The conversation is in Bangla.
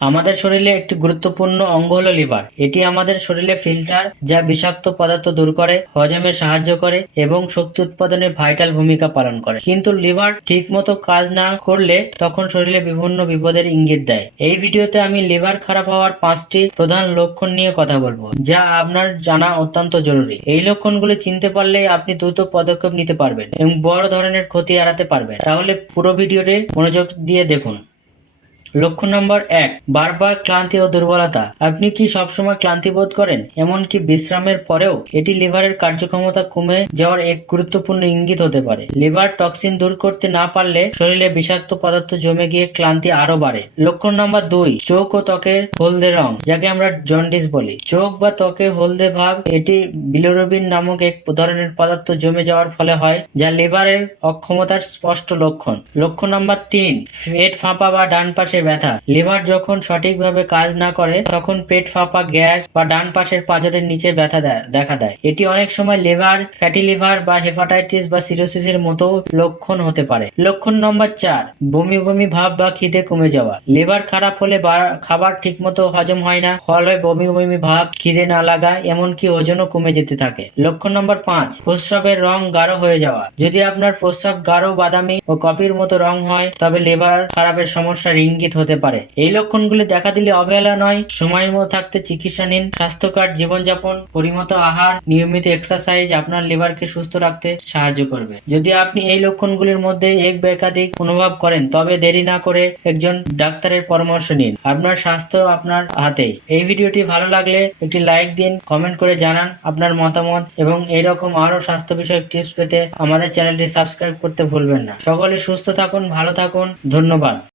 আমাদের শরীরে একটি গুরুত্বপূর্ণ অঙ্গ হলো লিভার। এটি আমাদের শরীরে ফিল্টার, যা বিষাক্ত পদার্থ দূর করে, হজমে সাহায্য করে এবং শক্তি উৎপাদনে ভাইটাল ভূমিকা পালন করে। কিন্তু লিভার ঠিকমতো কাজ না করলে তখন শরীরে বিভিন্ন বিপদের ইঙ্গিত দেয়। এই ভিডিওতে আমি লিভার খারাপ হওয়ার পাঁচটি প্রধান লক্ষণ নিয়ে কথা বলব, যা আপনার জানা অত্যন্ত জরুরি। এই লক্ষণগুলি চিনতে পারলে আপনি দ্রুত পদক্ষেপ নিতে পারবেন এবং বড় ধরনের ক্ষতি এড়াতে পারবেন। তাহলে পুরো ভিডিওটি মনোযোগ দিয়ে দেখুন। লক্ষ্য নম্বর এক, বারবার ক্লান্তি ও দুর্বলতা। আপনি কি সবসময় ক্লান্তি বোধ করেন? এমনকি বিশ্রামের পরেও এটি লিভারের কার্যক্ষমতা কমে যাওয়ার এক গুরুত্বপূর্ণ ইঙ্গিত হতে পারে। লিভার টক্সিন দূর করতে না পারলে শরীরে বিষাক্ত পদার্থ জমে গিয়ে ক্লান্তি আরও বাড়ে। লক্ষণ নম্বর দুই, চোখ ও ত্বকের হলদে রং, যাকে আমরা জন্ডিস বলি। চোখ বা ত্বকে হলদে ভাব, এটি বিলোরবিন নামক এক ধরনের পদার্থ জমে যাওয়ার ফলে হয়, যা লিভারের অক্ষমতার স্পষ্ট লক্ষণ। লক্ষণ নম্বর তিন, পেট ফাঁপা বা ডান পাশে ব্যথা। লিভার যখন সঠিকভাবে কাজ না করে, তখন পেট ফাঁপা, গ্যাস বা ডান পাশের পাঁজরের নিচে ব্যথা দেখা দেয়। এটি অনেক সময় লিভার, ফ্যাটি লিভার বা হেপাটাইটিস বা সিরোসিসের মতো লক্ষণ হতে পারে। লক্ষণ নম্বর চার, বমি বমি ভাব বা খিদে কমে যাওয়া। লিভার খারাপ হলে খাবার ঠিকমতো হজম হয় না। ফলে বমি বমি ভাব, খিদে না লাগা, এমনকি ওজনও কমে যেতে থাকে। লক্ষণ নম্বর পাঁচ, প্রস্রাবের রং গাঢ় হয়ে যাওয়া। যদি আপনার প্রস্রাব গাঢ়, বাদামি ও কপির মতো রং হয়, তবে লিভার খারাপের সমস্যার ইঙ্গিত হতে পারে। এই লক্ষণগুলি দেখা দিলে অবহেলা নয়। সময় মতো থাকতে চিকিৎসা নিন। স্বাস্থ্যকর জীবনযাপন, পরিমতো আহার, নিয়মিত এক্সারসাইজ আপনার লিভারকে সুস্থ রাখতে সাহায্য করবে। যদি আপনি এই লক্ষণগুলির মধ্যে এক বা একাধিক অনুভব করেন, তবে দেরি না করে একজন ডাক্তারের পরামর্শ নিন। আপনার স্বাস্থ্য আপনার হাতেই। এই ভিডিওটি ভালো লাগলে একটি লাইক দিন, কমেন্ট করে জানান আপনার মতামত এবং এইরকম আরও স্বাস্থ্য বিষয়ক টিপস পেতে আমাদের চ্যানেলটি সাবস্ক্রাইব করতে ভুলবেন না। সকলে সুস্থ থাকুন, ভালো থাকুন। ধন্যবাদ।